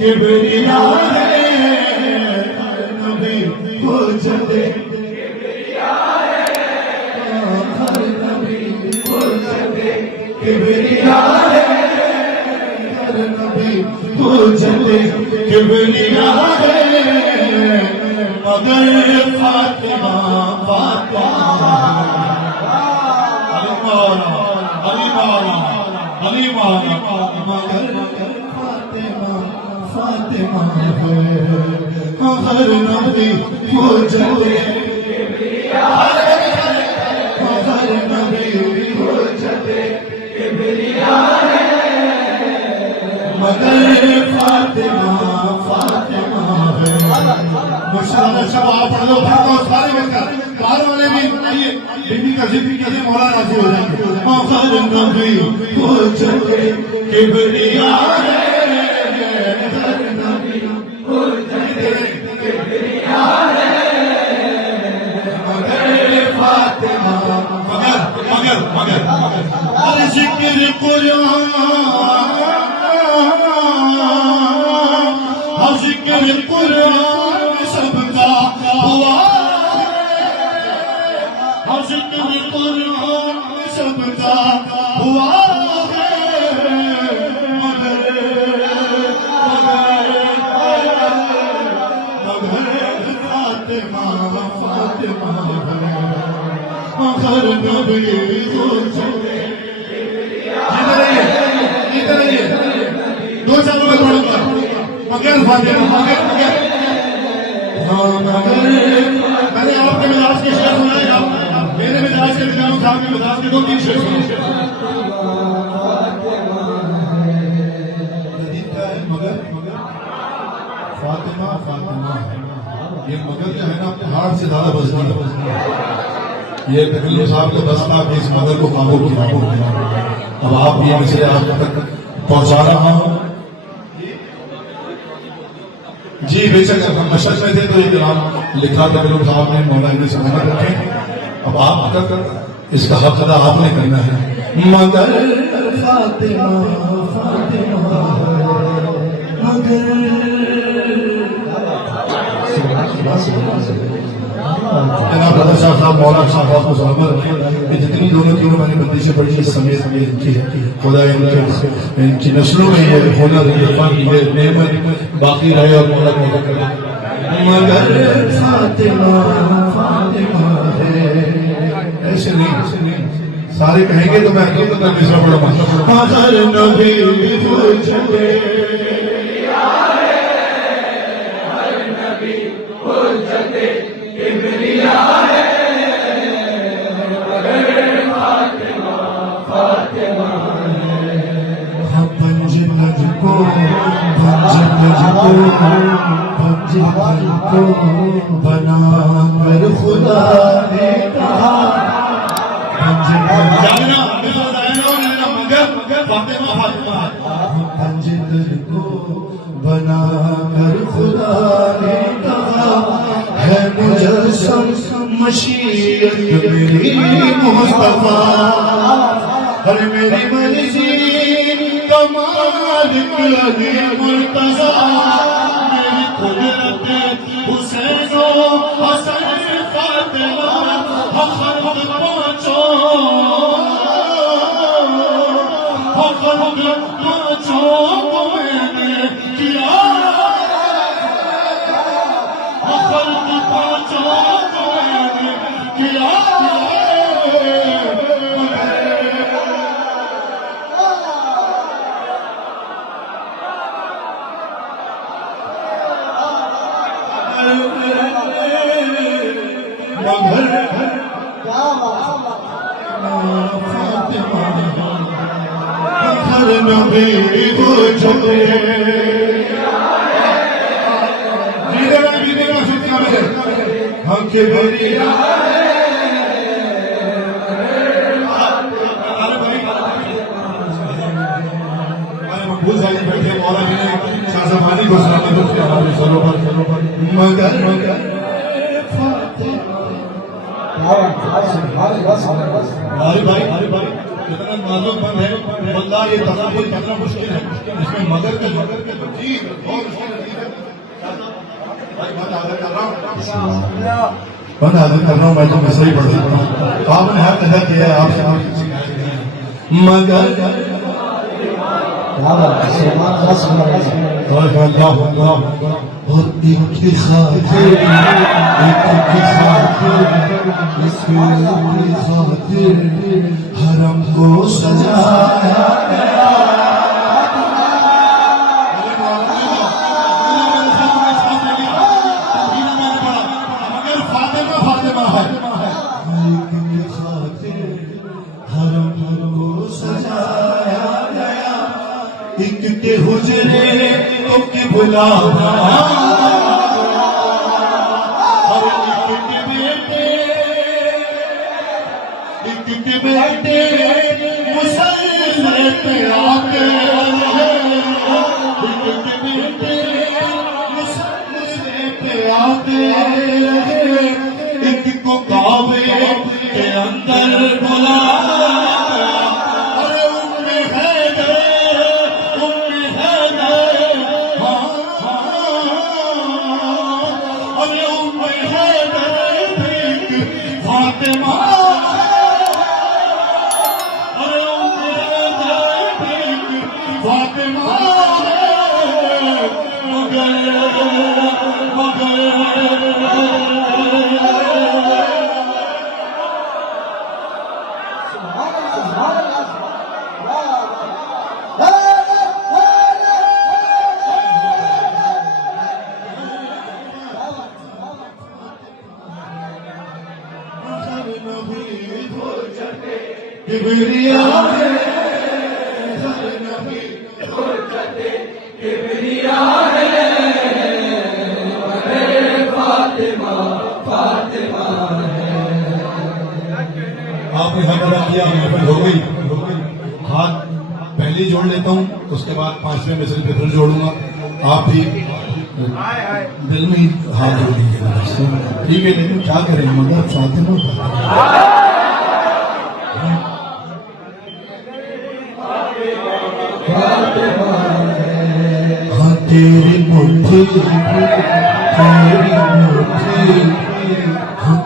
کبریا ہے ہر نبی حجت کبریا ہے ہر نبی حجت کبریا ہے ہر نبی حجت کبریا ہے مگر فاطمہ فاطمہ علی مولا مگر فاطمہ فاطمہ ہے ہر نبی حجت کبریا ہے ہر نبی حجت کبریا ہے مگر فاطمہ فاطمہ ہے مشاءاللہ شب آپ پڑھ لو سارے مل کر کار والے بھی آئیے بیبی کا ذکر کیجیے مولا راضی ہو جائیں گے ہر نبی حجت کبریا ہے ہر نبی حجت کبریا ہے مگر فاطمہ مگر ہر ذکر قرآن ہر ذکر قرآن سب کا ہوا ہر ذکر قرآن سب کا ہوا ہر نبی دو چاروں میں پڑھوں گا مگر فاطمہ مگر میں نے آپ کے مزاج کے شعر سنائے آپ میرے مزاج کے مزاج صاحب کے مزاج کے 2-3 شعر سنائے مگر فاطمہ فاطمہ یہ مگر جو ہے نا پہاڑ سے زیادہ بزنی ہے یہ تکلیف صاحب کو بس تھا کہ اس مگر کو قابو کیا اب آپ یہ مسئلے آپ تک پہنچا رہا ہوں جی بے شک مشرق میں تھے تو یہ کلام لکھا تکلیف صاحب نے مولا علی سے محنت رکھے اب آپ تک اس کا حق ادا آپ نے کرنا ہے مگر فاطمہ فاطمہ مگر جناب رضا شاہ صاحب مولا شاہ صاحب کو سلامت رکھیں کہ جتنی دونوں تینوں میں نے بندشیں پڑھی اس سمیت خدا ان کی نسلوں میں یہ ہونا یہ نعمت باقی رہے اور مولا کو عطا کرے مگر فاطمہ فاطمہ ہے ایسے نہیں سارے کہیں گے تو میں حقیقت تک دوسرا پڑھوں گا ہر نبی حجت کبریا ہے ہر نبی حجت کبریا ہے مگر فاطمہ فاطمہ ہے بھنج لج کو بنا کر خدا نے کہا پنجل کو بنا کر خدا نے کہا ہے مجسم مشیت میری مصطفیٰ ہر میری مرضی کمال کی مرتضیٰ میری قدرت حسین و حسن فاطمہ خلق پہنچو خلق پہنچو تو میں نے کیا خلق پہنچو تو میں نے کیا ہر نبی حجت ہم کبریا مقبول صاحب بیٹھے مولا جی نے شاہ زمانی کو سلامت کیا ہمارے سروں پر مگر بھائی اتنا نازک بند ہے واللہ یہ تصور کرنا مشکل ہے اس میں مگر کا جی بہت مشکل ہے بند حاضر کر رہا ہوں میں تو میں صحیح پڑھ سکتا ہوں آپ نے حق ادا کیا ہے آپ سے مگر اور ایک کی خاطر حرم کو سجایا مگر فاطمہ فاطمہ ہے حرم کو سجایا گیا ایک کے حجرے تو کے بلانا بیٹے مسلے پہ آتے بیٹے مسلے پہ آتے ایک کو کعبے کے اندر بلا ارے ام حیدر ارے ام حیدر فاطمہ آپ نے حق ادا کیا محفل ہو گئی ہاتھ پہلے جوڑ لیتا ہوں اس کے بعد 5ویں مثل پہ پھر جوڑوں گا آپ بھی دل میں ہاتھ جوڑ لیجیے ٹھیک ہے لیکن کیا کریں مگر فاطمہ ہاں تیری مٹھی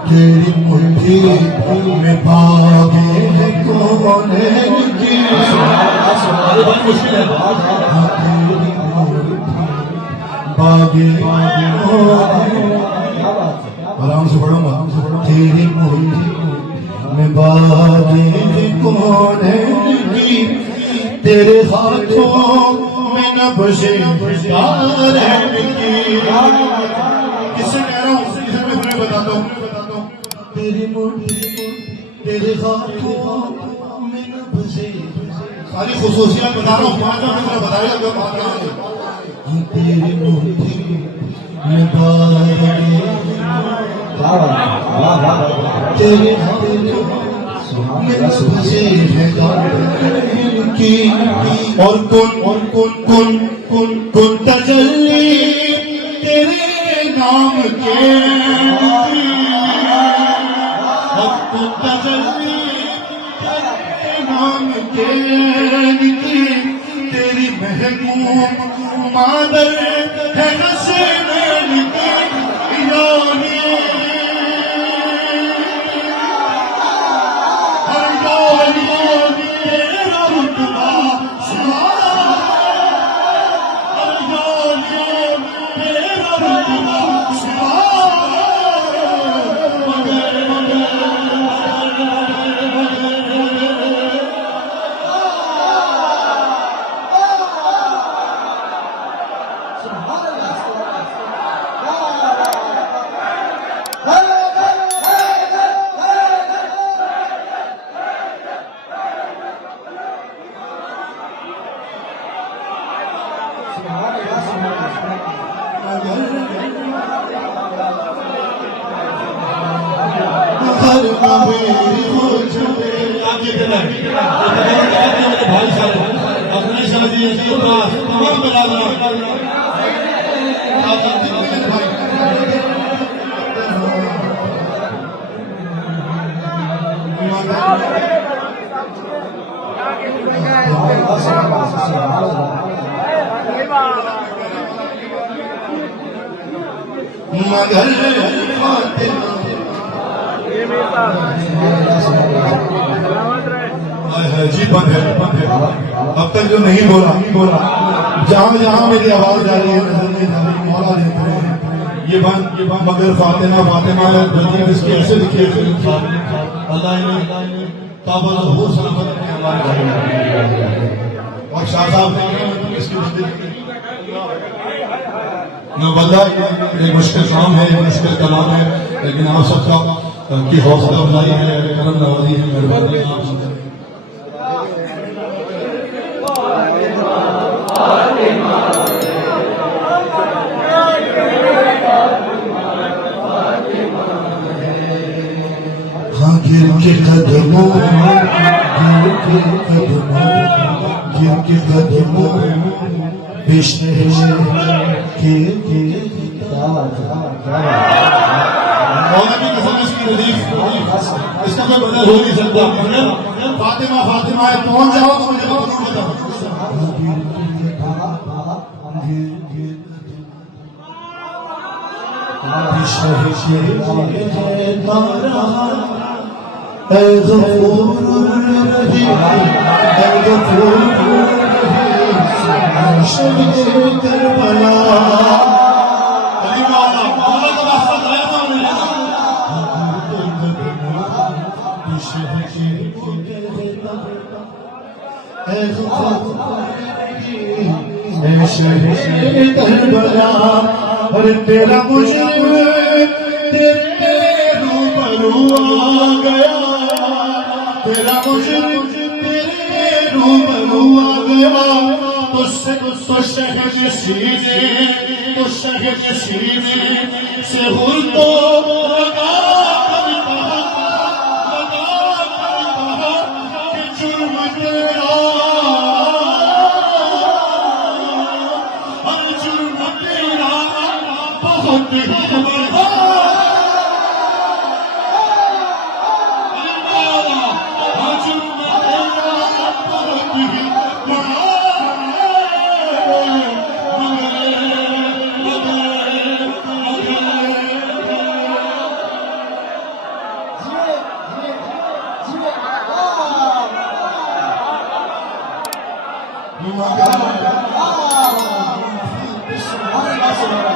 تیری مٹھی میں باغے کونین کی باغے آرام سے پڑھوں گا تیری مٹھی میں باغے کونین کی تیرے ہاتھوں میں نبشے دارین کی کس سے کہہ رہا ہوں کسے میں تمہیں بتاتا ہوں تیری مٹھی تیرے ہاتھوں میں نبشے ساری خصوصیات بتا رہا ہوں 5 میں بتایا گا بات رہا ہے تیری مٹھی میں باغے تیرے ہاتھوں کی اور کن تجلی تیرے نام کے اور کن تجلی تیرے نام کے تیری محبوب مادر ہے حسین کی الہی مگر فاطمہ جی بند ہے اب تک جو نہیں بولا جہاں جہاں میری آواز جا رہی ہے نظر میں جا رہی مولا دیکھ رہے ہیں یہ بند مگر فاطمہ ترتیب اس کی ایسے لکھی ہے اللہ نے کعبہ ظہور سلامت رکھے ہمارے گھر میں اور شاہ صاحب نے اس کی واللہ ایک مشکل کام ہے ایک مشکل کلام ہے لیکن آپ سب کا کی حوصلہ افزائی ہے کرم نوازی ہے مہربانی ہے آپ سب ہاں گر کے قدموں مولانا کی قسم اس کی ردیف اس کا میں بدل ہو نہیں سکتا فاطمہ ہے پہنچ جاؤ تو مجھے ضرور بتاؤ اے غفور رحیم اے غفور رحیم شہید کربلا علی مولا مولا کا واسطہ دیا تھا اے غفور اے شہید کربلا اور تیرا مجرم تیرے روبرو آ گیا تیرا مجرم تیرے روبرو آ گیا تو شہد سینے سے ہر تو لگا کر کہا کہ جرم تیرا ہر جرم تیرا بہت ہی بڑا Bismillah.